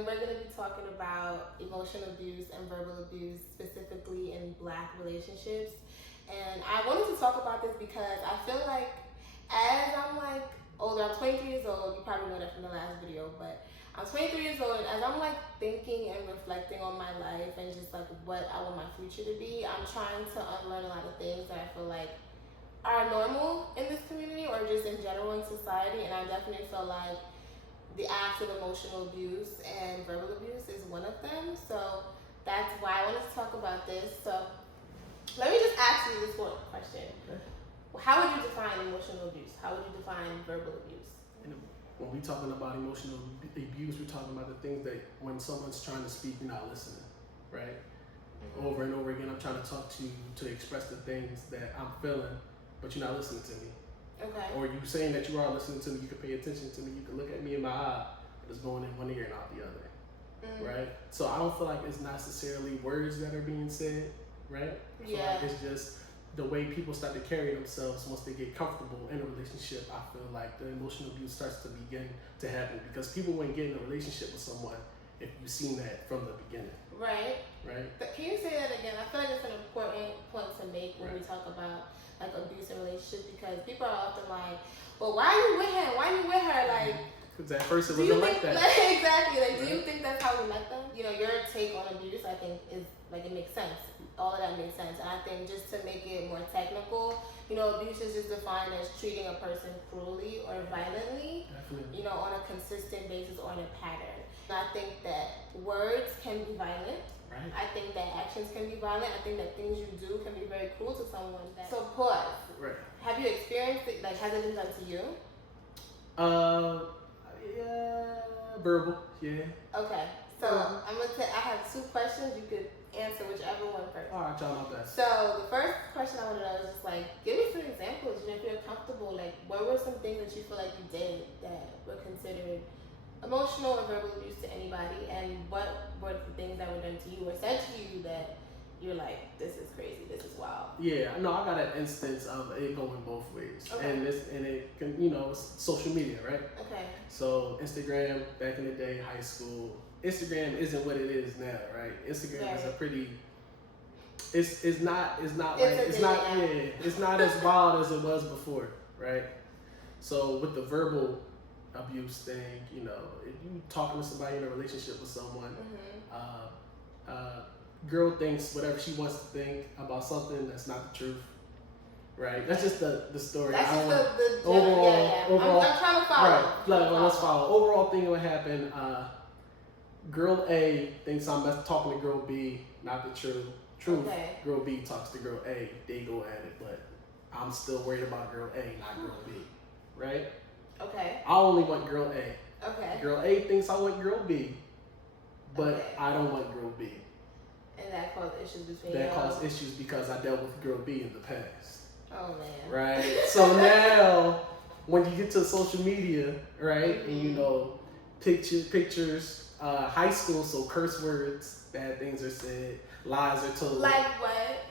and we're going to be talking about emotional abuse and verbal abuse, specifically in Black relationships. And I wanted to talk about this because I feel like as I'm like older, I'm 23 years old, you probably know that from the last video, but I'm 23 years old, and as I'm like thinking and reflecting on my life and just like what I want my future to be, I'm trying to unlearn a lot of things that I feel like are normal in this community or just in general in society. And I definitely feel like the acts of emotional abuse and verbal abuse is one of them. So that's why I wanted to talk about this. So let me just ask you this one question. Okay. How would you define emotional abuse? How would you define verbal abuse? When we're talking about emotional abuse, we're talking about the things that when someone's trying to speak, you're not listening, right? Mm-hmm. Over and over again, I'm trying to talk to you to express the things that I'm feeling, but you're not listening to me. Okay. Or you saying that you are listening to me, you can pay attention to me, you can look at me in my eye, but it's going in one ear and out the other, right? So I don't feel like it's necessarily words that are being said, right? I feel like it's just the way people start to carry themselves once they get comfortable in a relationship. I feel like the emotional abuse starts to begin to happen because people wouldn't get in a relationship with someone if you've seen that from the beginning. Right. Right. But can you say that again? I feel like it's an important point to make when we talk about like abuse in relationships, because people are often like, well, why are you with him? Why are you with her? Like, because at first it wasn't like that. Exactly. Like, do you think that's how we met them? You know, your take on abuse, I think, is like, it makes sense. All of that makes sense. And I think just to make it more technical, you know, abuse is just defined as treating a person cruelly or violently, you know, on a consistent basis or in a pattern. And I think that words can be violent. Right. I think that actions can be violent. I think that things you do can be very cruel to someone. So pause. Right. Have you experienced it? Like, has it been done to you? Yeah, verbal. Yeah. Okay. So I'm gonna. I have two questions. You could answer whichever one first. All right, try my best. So the first question I want to know is just like, give me some examples. You know, if you're comfortable, like, what were some things that you feel like you did that were considered emotional or verbal abuse to anybody, and what were the things that were done to you or said to you that you're like, this is crazy, this is wild? Yeah, no, I got an instance of it going both ways, okay. and it can, you know, it's social media, right? Okay. So Instagram back in the day, high school. Instagram isn't what it is now, right? Instagram is a pretty. It's not as wild as it was before, right? So with the verbal abuse thing, you know, if you talking to somebody in a relationship with someone, girl thinks whatever she wants to think about something that's not the truth, right? That's just the story. That's just the overall. I'm trying to follow. Right, let's follow. Overall thing that would happen, girl A thinks I'm talking to girl B, not the truth. Okay. Girl B talks to girl A, they go at it, but I'm still worried about girl A, not girl B, right? Okay. I only want girl A. Okay. Girl A thinks I want girl B, but I don't want girl B. And that caused issues between That caused issues because I dealt with girl B in the past. Oh man. Right. So now, when you get to social media, right, and you know, pictures, high school, so curse words, bad things are said, lies are told. Like what?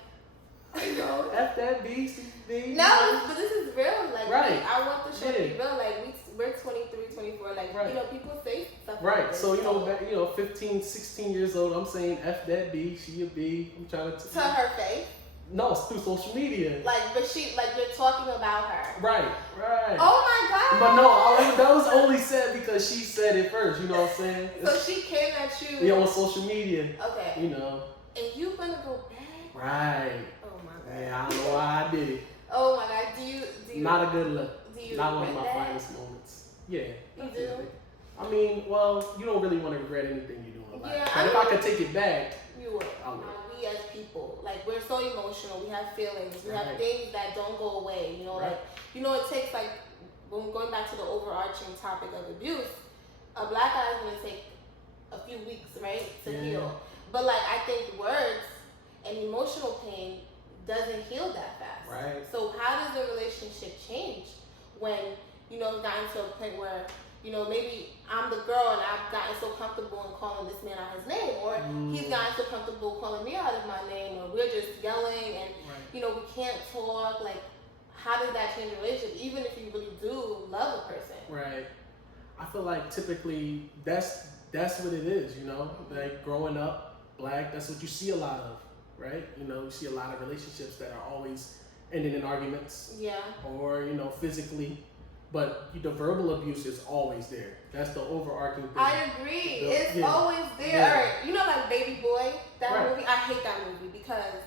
You know, F that B, C B. No, but this is real. Like, right. I want the show to be real. Like, we're 23, 24. Like, you know, people say stuff right. like this. So, you know, back, 15, 16 years old, I'm saying F that B, she a B. I'm trying to... To her face? No, it's through social media. Like, but you're talking about her. Right. Oh my God. But no, that was only said because she said it first, you know what I'm saying? So she came at you. Yeah, on social media. Okay. You know. And you gonna go back? Right. Oh my God. Yeah, I don't know why I did it. Oh my God. Do you Not a good look. Do you Not one of my that? finest moments. Yeah. You do? I mean, well, you don't really want to regret anything you do in life. Yeah, but if I could take it back, you would. We as people, like, we're so emotional. We have feelings. We have things that don't go away. You know, like, you know, it takes, like, when we're going back to the overarching topic of abuse, a black guy is gonna take a few weeks, right, to heal. But like, I think words and emotional pain doesn't heal that fast. Right. So how does the relationship change when, you know, it's gotten to a point where, you know, maybe I'm the girl and I've gotten so comfortable in calling this man out his name, or he's gotten so comfortable calling me out of my name, or we're just yelling and, you know, we can't talk. Like, how does that change a relationship, even if you really do love a person? Right. I feel like typically that's that's what it is, you know. Like growing up black, that's what you see a lot of, right? You know, you see a lot of relationships that are always ending in arguments, or you know, physically. But the verbal abuse is always there. That's the overarching thing. I agree. It's always there. All right. You know, like Baby Boy, that movie? I hate that movie because,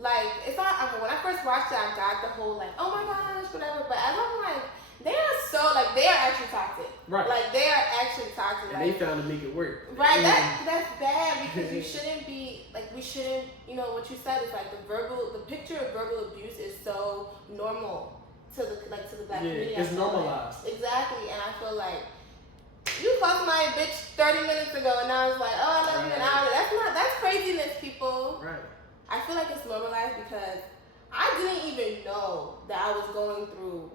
like, it's not, I mean, when I first watched it, I got the whole, like, oh my gosh, whatever. But as I'm like, they are so, like, they are actually toxic. Right. Like, they are actually toxic. And they found to make it work. Right. That's bad because you shouldn't be, like, we shouldn't, you know, what you said is, like, the picture of verbal abuse is so normal to the black community. It's normalized. Like. Exactly. And I feel like you fucked my bitch 30 minutes ago and now it's like, oh, I love you an hour. That's craziness, people. Right. I feel like it's normalized because I didn't even know that I was going through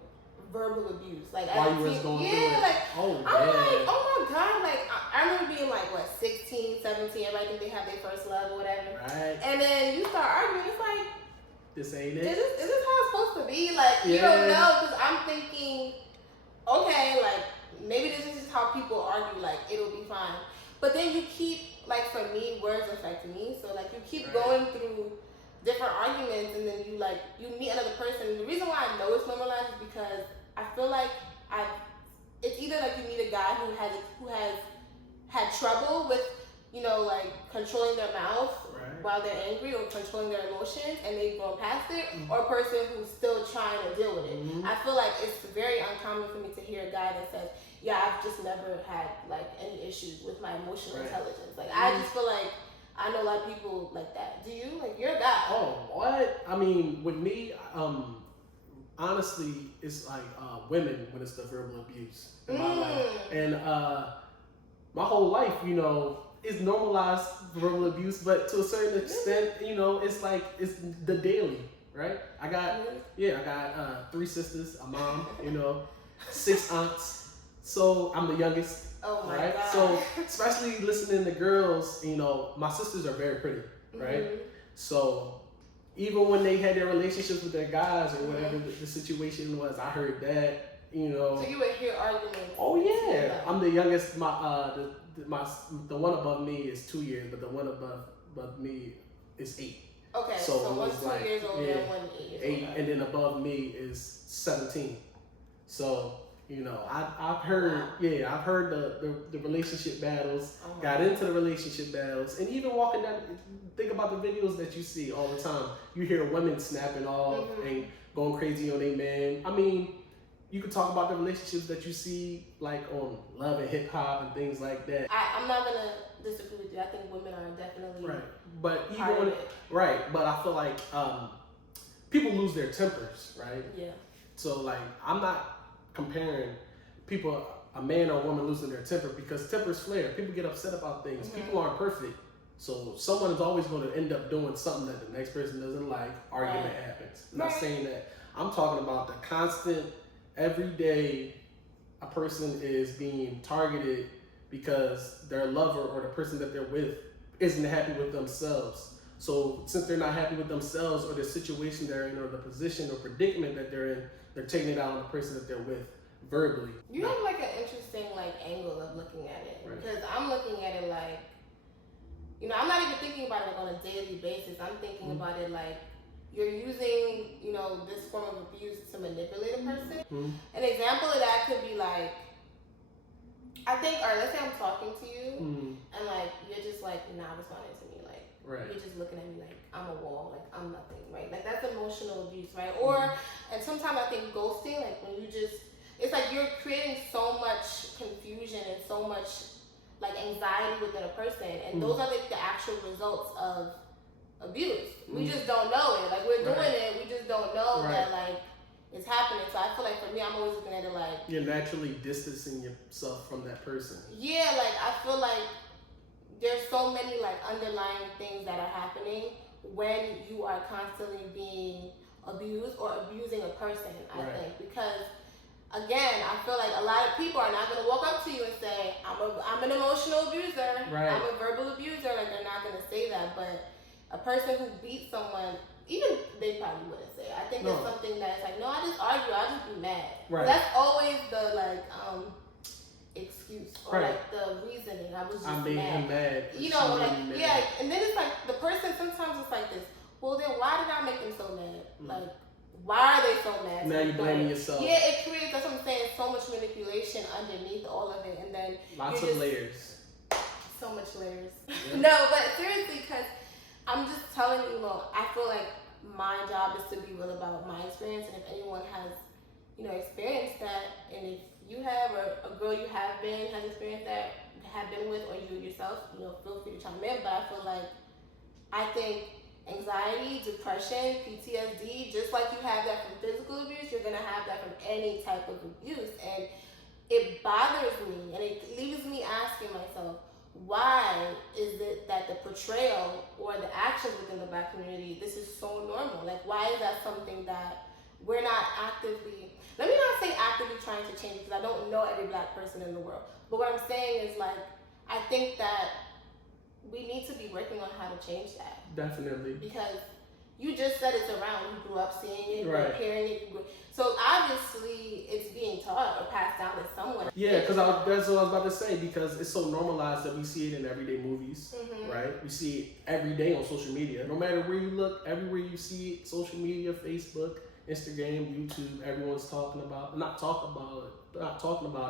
verbal abuse. Like, while you was going through it. Like, I'm like, oh my God. Like, I remember being like, 16, 17, everybody think they have their first love or whatever. Right. And then you start arguing, it's like, this ain't it. Is this how it's supposed to be? Like, you don't know, because I'm thinking, okay, like, maybe this is just how people argue, like, it'll be fine. But then you keep, like, for me, words affect me. So, like, you keep going through different arguments, and then you meet another person. The reason why I know it's normalized is because I feel like it's either, like, you meet a guy who has had trouble with, you know, like, controlling their mouth while they're angry or controlling their emotions and they've gone past it, or a person who's still trying to deal with it. I feel like it's very uncommon for me to hear a guy that says, yeah, I've just never had, like, any issues with my emotional intelligence. Like, I just feel like I know a lot of people like that. Do you? Like, you're a guy. Oh, what? I mean, with me, honestly, it's like women when it's the verbal abuse in my life. And my whole life, you know, it's normalized verbal abuse, but to a certain extent, you know, it's like, it's the daily, right? I got 3 sisters, a mom, you know, 6 aunts. So I'm the youngest. Oh my right? God. So especially listening to girls, you know, my sisters are very pretty, right? So even when they had their relationships with their guys or whatever the situation was, I heard that, you know. So you would hear arguments. Oh yeah, I'm the youngest. The one above me is 2 years, but the one above me is 8. Okay, so one's 2 years older and one 8 years older. And then above me is 17. So, you know, I've heard the relationship battles, got into the relationship battles, and even walking down, think about the videos that you see all the time. You hear women snapping off and going crazy on their man. I mean, you could talk about the relationships that you see, like on Love and Hip Hop and things like that. I'm not gonna disagree with you. I think women are definitely but even when but I feel like people lose their tempers, right? Yeah. So like, I'm not comparing people, a man or a woman losing their temper, because tempers flare. People get upset about things. People aren't perfect. So someone is always going to end up doing something that the next person doesn't like. Argument happens. I'm not saying that. I'm talking about the constant, every day, a person is being targeted because their lover or the person that they're with isn't happy with themselves. So since they're not happy with themselves or the situation they're in or the position or predicament that they're in, they're taking it out on the person that they're with verbally. You have like an interesting like angle of looking at it, because I'm looking at it like, you know, I'm not even thinking about it like on a daily basis. I'm thinking about it like you're using, you know, this form of abuse to manipulate a person. An example of that could be like, I think, or let's say I'm talking to you and like you're just like not responding to me, like you're just looking at me like I'm a wall, like I'm nothing, right? Like that's emotional abuse, right? Or and sometimes I think ghosting, like when you just, it's like you're creating so much confusion and so much like anxiety within a person, and those are like the actual results of abuse. We just don't know it. Like we're doing it, we just don't know that like it's happening. So I feel like for me, I'm always looking at it like you're naturally distancing yourself from that person. Yeah, like I feel like there's so many like underlying things that are happening when you are constantly being abused or abusing a person. I think because again, I feel like a lot of people are not gonna walk up to you and say, I'm an emotional abuser, I'm a verbal abuser. Like they're not gonna say that, but a person who beats someone, even they probably wouldn't say it. I think it's something that's like, no, I just argue, I just be mad. That's always the like excuse excuse or like the reasoning. I was just I made him mad. You know, like and then it's like the person sometimes it's like this. Well, then why did I make them so mad? Like, why are they so mad? Now you're blaming yourself. Yeah, it creates. That's what I'm saying. So much manipulation underneath all of it, and then lots of layers. So much layers. Yeah. No, but seriously, because I'm just telling you, I feel like my job is to be real about my experience, and if anyone has, experienced that, and if you have, or a girl you have experienced that, have been with, or you yourself, feel free to chime in. But I think anxiety, depression, PTSD, just like you have that from physical abuse, you're gonna have that from any type of abuse, and it bothers me, and it leaves me asking myself, why is it that the portrayal or the actions within the Black community, this is so normal? Like, why is that something that we're not actively, let me not say actively trying to change, because I don't know every Black person in the world, but what I'm saying is, like, I think that we need to be working on how to change that. Definitely. Because you just said it's around. You grew up seeing it, right. Hearing it. So obviously it's being taught or passed down to someone. Yeah, because that's what I was about to say, because it's so normalized that we see it in everyday movies, right? We see it every day on social media. No matter where you look, everywhere you see it, social media, Facebook, Instagram, YouTube, everyone's talking about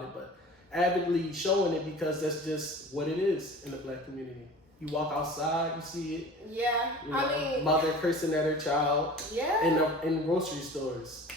it, but avidly showing it, because that's just what it is in the Black community. You walk outside, you see it. Yeah, I mean, mother cursing at her child. Yeah. In grocery stores,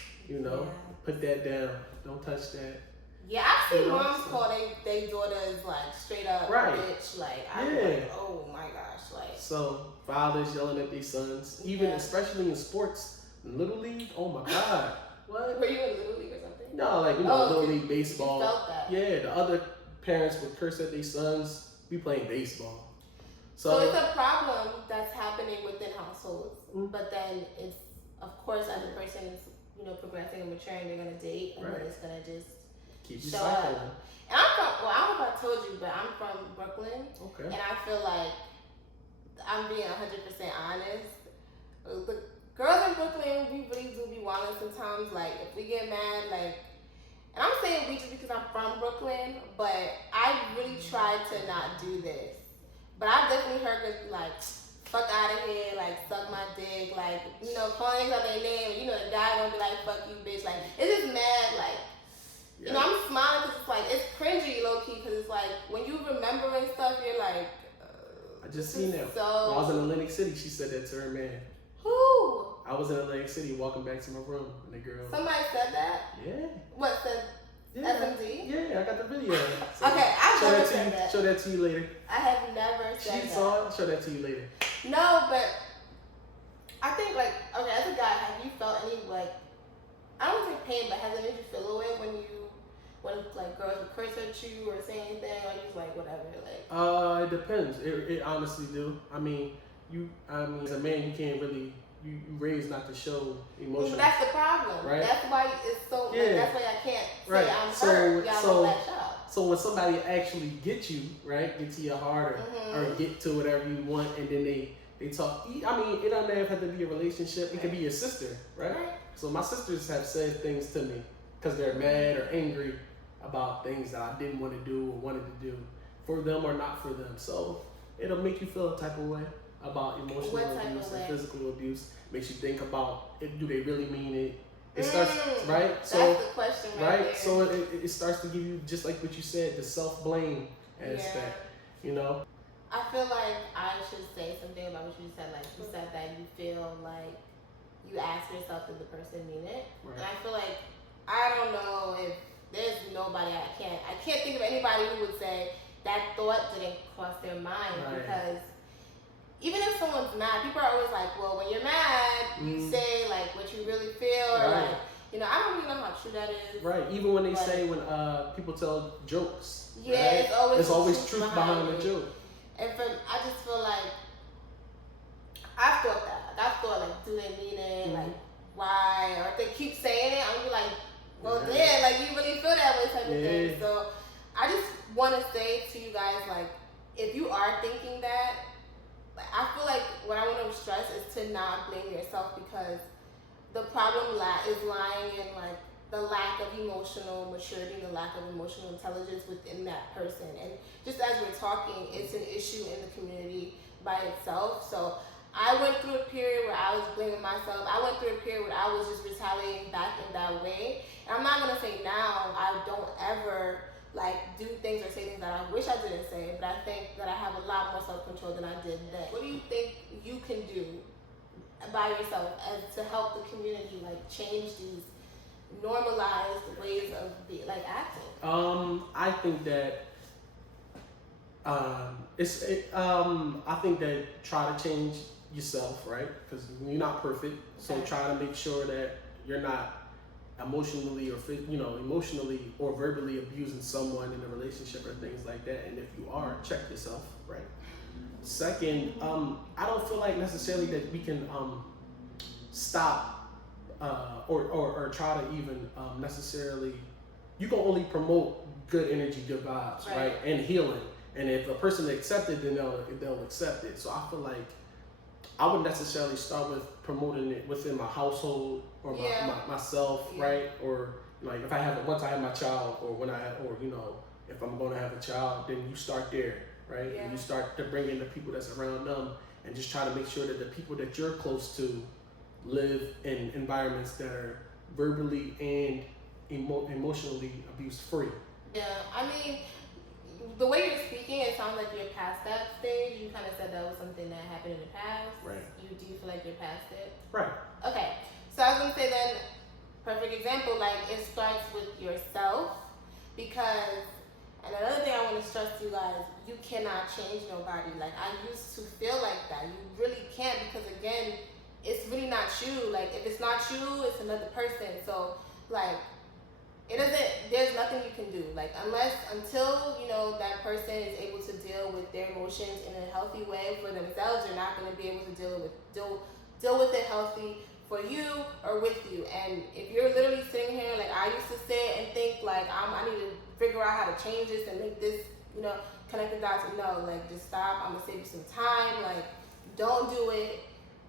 put that down. Don't touch that. Yeah, I've seen moms call they daughters like straight up bitch. Like, I'm like, oh my gosh, like. So fathers yelling at their sons, even especially in sports, Little League. Oh my God. What? Were you in Little League or something? No, like Little League baseball. You felt that. Yeah, the other parents would curse at their sons. We playing baseball. So it's a problem that's happening within households, but then it's, of course, as a person is, progressing and maturing, they're gonna date, and then it's gonna just keep show up. And I'm from, I don't know if I told you, but I'm from Brooklyn, and I feel like I'm being 100% honest. The girls in Brooklyn, we really do be wilding sometimes. Like, if we get mad, like, and I'm saying we just because I'm from Brooklyn, but I really try to not do this. But I've definitely heard girls be like, fuck out of here, like, suck my dick, like, calling out their name, and, the guy gonna be like, fuck you, bitch. Like, it's just mad, like, I'm smiling because it's like, it's cringy, low-key, because it's like, when you remembering stuff, you're like, I just seen that. So, when I was in Atlantic City, she said that to her man. Who? I was in Atlantic City walking back to my room, and the girl. Somebody said that? Yeah. What, said? Yeah. SMD? Yeah, I got the video. So okay, I've never said that. Show that to you later. I have never said that. She saw it. Show that to you later. No, but I think, like, okay, as a guy, have you felt any, like, I don't think pain, but has it made you feel away when like, girls would curse at you or say anything, or you just like, whatever, like? It depends. It honestly do. I mean, as a man, you can't really. You raised not to show emotion. Well, that's the problem. Right? That's why it's so. Yeah. Like, that's why I can't say I'm hurt. Y'all don't lash out. So when somebody actually gets you, right, get to your heart or get to whatever you want, and then they talk. I mean, it doesn't have to be a relationship. It could be your sister, right? So my sisters have said things to me because they're mad or angry about things that I didn't want to do or wanted to do for them or not for them. So it'll make you feel a type of way about emotional abuse and physical abuse. Makes you think about do they really mean it? It starts right. So that's the question, right? So it starts to give you, just like what you said, the self-blame aspect. Yeah. I feel like I should say something about what you said. Like, you said that you feel like you ask yourself, does the person mean it? Right. And I feel like I don't know if there's nobody I can't think of anybody who would say that thought didn't cross their mind, because even if someone's mad, people are always like, well, when you're mad, you say like what you really feel, or like, I don't really know how true that is. Right. Even when they say, when people tell jokes. Yeah, it's always truth behind the joke. And I just feel like I've thought that. Like, I've thought, like, do they mean it? Like, why? Or if they keep saying it, I'm like, well, damn, like, you really feel that way type of thing. So I just want to say to you guys, like, if you are thinking that, like, I feel like what I want to stress is to not blame yourself, because the problem is lying in, like, the lack of emotional maturity, the lack of emotional intelligence within that person. And just as we're talking, it's an issue in the community by itself. So I went through a period where I was blaming myself. I went through a period where I was just retaliating back in that way. And I'm not gonna say now I don't ever like do things or say things that I wish I didn't say, but I think that I have a lot more self-control than I did then. What do you think you can do by yourself as to help the community like change these normalized ways of acting? I think that I think that try to change yourself, right? Because you're not perfect, so try to make sure that you're not emotionally or verbally abusing someone in a relationship or things like that. And if you are, check yourself, right? Second, I don't feel like necessarily that we can stop or try to even necessarily. You can only promote good energy, good vibes, right? And healing. And if a person accepts it, then they'll accept it. So I feel like I wouldn't necessarily start with promoting it within my household or myself, right? Or like if I have once I have my child, or if I'm going to have a child, then you start there, right? And you start to bring in the people that's around them, and just try to make sure that the people that you're close to live in environments that are verbally and emotionally abuse free. Yeah, I mean, the way you're speaking, it sounds like you're past that stage. You kind of said that was something that happened in the past. Right. Do you feel like you're past it? Right. Okay. So I was gonna say then, perfect example, like it starts with yourself, because, and another thing I want to stress to you guys, you cannot change nobody. Like I used to feel like that. You really can't, because again, it's really not you. Like if it's not you, it's another person. So like, there's nothing you can do. Like until that person is able to deal with their emotions in a healthy way for themselves, they're not going to be able to deal with it healthy for you or with you. And if you're literally sitting here, like I used to sit and think like I need to figure out how to change this and make this, connect the dots. No, like just stop. I'm gonna save you some time. Like don't do it.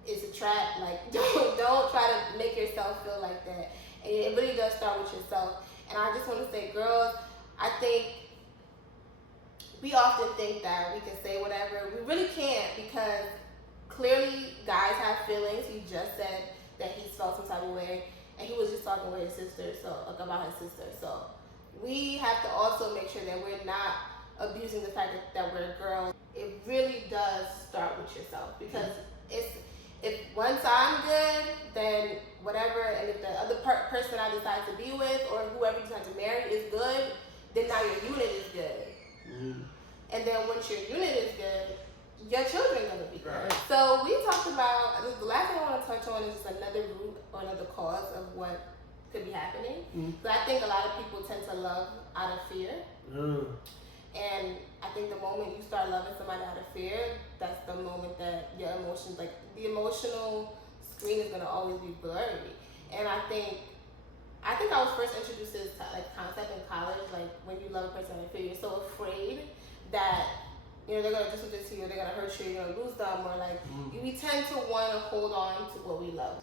It's a trap. Like don't try to make yourself feel like that. And it really does start with yourself. And I just want to say, girls, I think we often think that we can say whatever. We really can't, because clearly guys have feelings. He just said that he felt some type of way, and he was just talking with his sister, about his sister. So we have to also make sure that we're not abusing the fact that we're girls. It really does start with yourself, because if once I'm good, then whatever, and if the other person I decide to be with or whoever you decide to marry is good, then now your unit is good. And then once your unit is good, your children are going to be good. Right. So we talked about, the last thing I want to touch on is just another root or another cause of what could be happening. So I think a lot of people tend to love out of fear. And I think the moment you start loving somebody out of fear, that's the moment that your emotions, like the emotional screen is gonna always be blurry. And I think I was first introduced to this concept in college. Like when you love a person out of fear, you're so afraid that they're gonna do something to you, they're gonna hurt you, you're gonna lose them, or like we tend to want to hold on to what we love.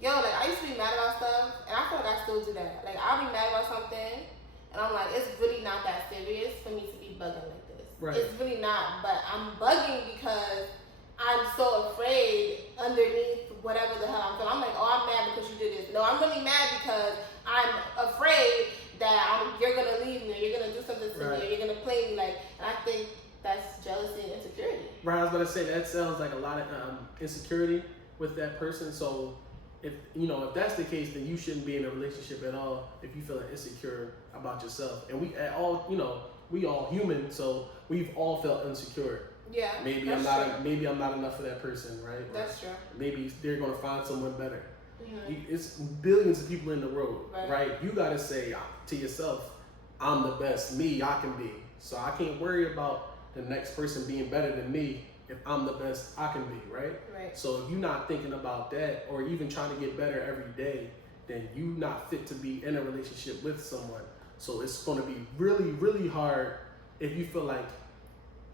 I used to be mad about stuff, and I feel like I still do that. Like I'll be mad about something, and I'm like, it's really not that serious for me to be bugging like this. Right. It's really not, but I'm bugging because I'm so afraid underneath whatever the hell I'm feeling. I'm like, oh, I'm mad because you did this. No, I'm really mad because I'm afraid that you're going to leave me, you're going to do something to me, or you're going to play me. And I think that's jealousy and insecurity. Right, I was going to say, that sounds like a lot of insecurity with that person. So if that's the case, then you shouldn't be in a relationship at all if you feel insecure about yourself. And we all human, so we've all felt insecure. Yeah. Maybe I'm not enough for that person, right? That's true. Maybe they're gonna find someone better. It's billions of people in the world, right? You gotta say to yourself, I'm the best me I can be. So I can't worry about the next person being better than me if I'm the best I can be, right? Right. So if you're not thinking about that, or even trying to get better every day, then you're not fit to be in a relationship with someone. So it's going to be really, really hard if you feel like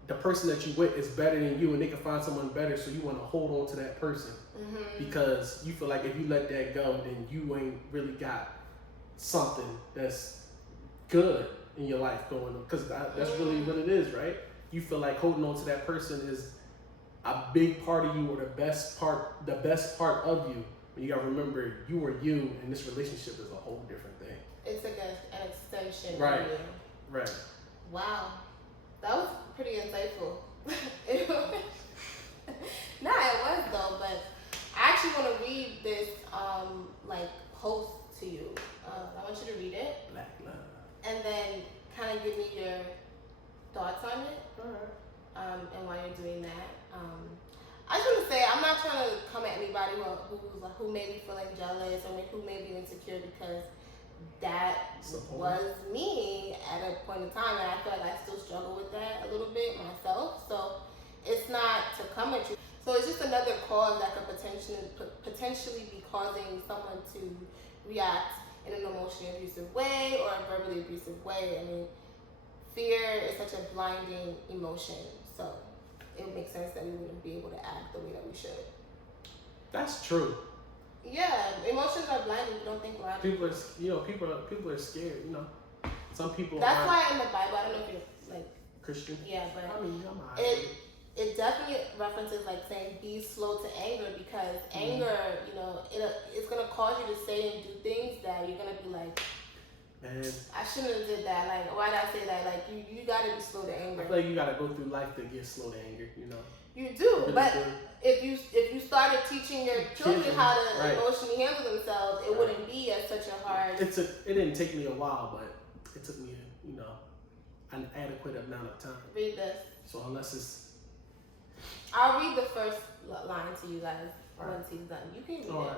the person that you with is better than you and they can find someone better, so you want to hold on to that person because you feel like if you let that go, then you ain't really got something that's good in your life going on, because that's really what it is, right? You feel like holding on to that person is a big part of you, or the best part of you. But you gotta remember, you are you, and this relationship is a whole different thing. It's like an extension right. of you. Right. Wow, that was pretty insightful. Nah, it was though, but I actually want to read this like post to you. I want you to read it. Black love. And then kind of give me your thoughts on it. Alright. And while you're doing that, I just want to say, I'm not trying to come at anybody who may be feeling jealous or who may be insecure, because that was me at a point in time, and I feel like I still struggle with that a little bit myself. So it's not to come at you. So it's just another cause that could potentially be causing someone to react in an emotionally abusive way or a verbally abusive way. I mean, fear is such a blinding emotion, so it would make sense that we wouldn't be able to act the way that we should. That's true. Yeah, emotions are blinding. We don't think logically. People are scared. You know, some people. That's why in the Bible, I don't know if you're like Christian. Yeah, but I mean, I'm it definitely references like saying be slow to anger, because anger, you know, it's gonna cause you to say and do things that you're gonna be like, man, I shouldn't have did that. Like, why did I say that? Like, you gotta be slow to anger. I feel like you gotta go through life to get slow to anger. You know. You do, really but do. if you started teaching your children how to right. emotionally handle themselves, it wouldn't be at such a hard. It didn't take me a while, but it took me, you know, an adequate amount of time. Read this. So unless it's. I'll read the first line to you guys Right. once he's done. You can read All it. right.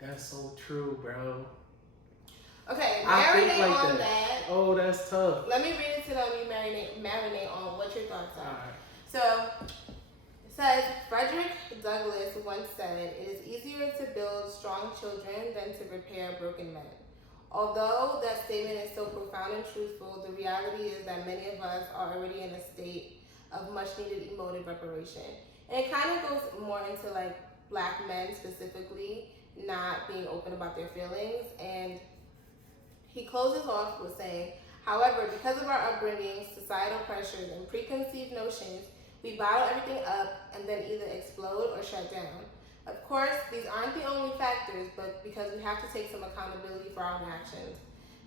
That's so true, bro. Okay, I think marinate like on that. Oh, that's tough. Let me read it to them. You marinate on what your thoughts are. All right. So, it says, Frederick Douglass once said, "It is easier to build strong children than to repair broken men." Although that statement is so profound and truthful, the reality is that many of us are already in a state of much needed emotive reparation. And it kind of goes more into like Black men specifically not being open about their feelings. And he closes off with saying, "However, because of our upbringing, societal pressures, and preconceived notions, we bottle everything up and then either explode or shut down. Of course, these aren't the only factors, but because we have to take some accountability for our own actions.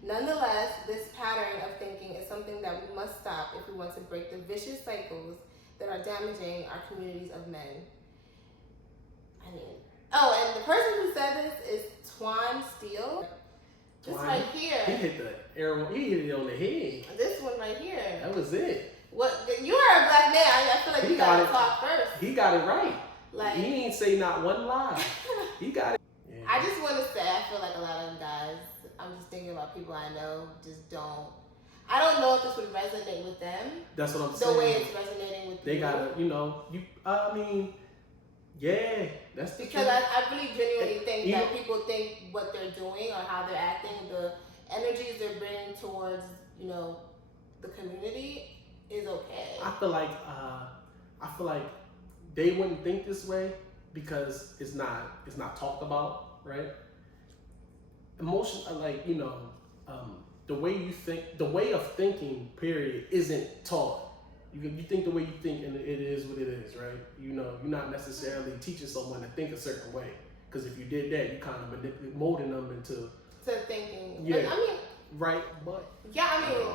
Nonetheless, this pattern of thinking is something that we must stop if we want to break the vicious cycles that are damaging our communities of men." I mean, and the person who said this is Twan Steele. This right here. He hit the arrow. He hit it on the head. This one right here. That was it. What? You are a Black man. I feel like you gotta talk first. He got it right. Like, he ain't say not one lie. He got it. Yeah. I just want to say, I feel like a lot of guys, I'm just thinking about people I know, just don't. I don't know if this would resonate with them. That's what I'm saying. The way it's resonating with they you. gotta, I mean, yeah, that's the because truth. I really genuinely think that people think what they're doing or how they're acting, the energies they're bringing towards, the community is okay. I feel like they wouldn't think this way because it's not talked about, right? Emotion, the way you think, the way of thinking, period, isn't taught. You think the way you think, and it is what it is, right? You're not necessarily teaching someone to think a certain way, because if you did that, you kind of molding them into thinking. Yeah. But, I mean, right, but yeah, I mean,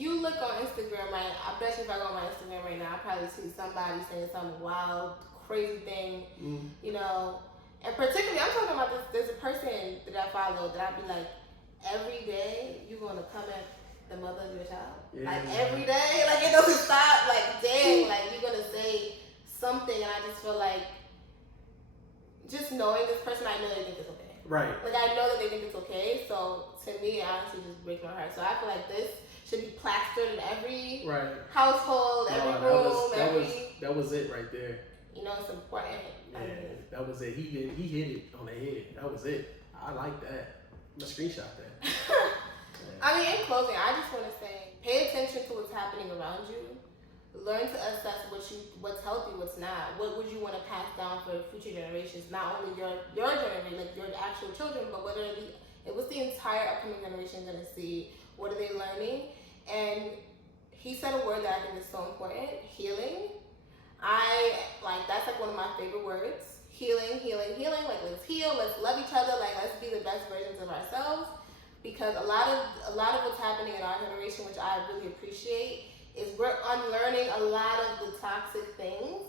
you look on Instagram, right? I bet you if I go on my Instagram right now, I probably see somebody saying some wild, crazy thing, And particularly, I'm talking about this. There's a person that I follow that I'd be like, every day you're gonna come at the mother of your child, like every day, like it doesn't stop. Like dang, like you're gonna say something, and I just feel like, just knowing this person, I know they think it's okay. Right. Like I know that they think it's okay. So to me, it honestly just breaks my heart. So I feel like this should be plastered in every household, every room, that was it right there. It's important. Yeah, that was it. He hit it on the head. That was it. I like that. I'm gonna screenshot that. I mean, in closing, I just want to say, pay attention to what's happening around you. learn to assess what's healthy, what's not. What would you want to pass down for future generations? Not only your generation, like your actual children, but what's the entire upcoming generation gonna see? What are they learning? And he said a word that I think is so important: healing. That's like one of my favorite words. Healing, healing, healing. Like, let's heal. Let's love each other. Like, let's be the best versions of ourselves. Because a lot of what's happening in our generation, which I really appreciate, is we're unlearning a lot of the toxic things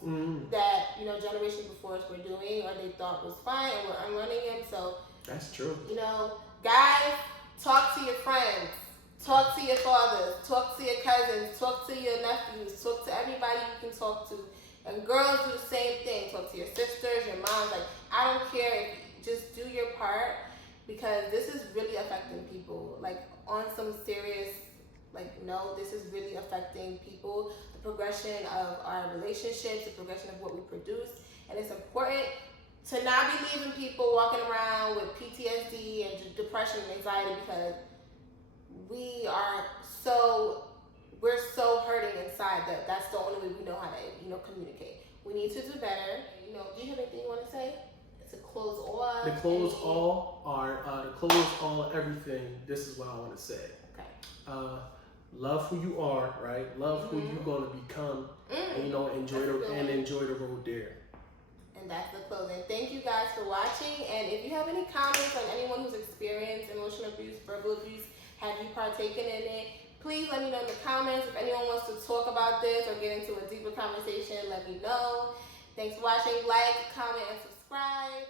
that generations before us were doing or they thought was fine, and we're unlearning them. So that's true. Guys, talk to your friends, talk to your fathers, talk to your cousins, talk to your nephews, talk to everybody you can talk to. And girls do the same thing. Talk to your sisters, your moms. Like, I don't care. Just do your part, because this is really affecting people. Like, on some serious, no, this is really affecting people. The progression of our relationships, the progression of what we produce. And it's important to not be leaving people walking around with PTSD and depression and anxiety, because we're so hurting inside that that's the only way we know how to, communicate. We need to do better. Do you have anything you want to say? To close all everything, this is what I want to say. Okay. Love who you are, right? Love who you're going to become, and enjoy the road there. And that's the closing. Thank you guys for watching. And if you have any comments on anyone who's experienced emotional abuse, verbal abuse, have you partaken in it? Please let me know in the comments. If anyone wants to talk about this or get into a deeper conversation, let me know. Thanks for watching. Like, comment, and subscribe.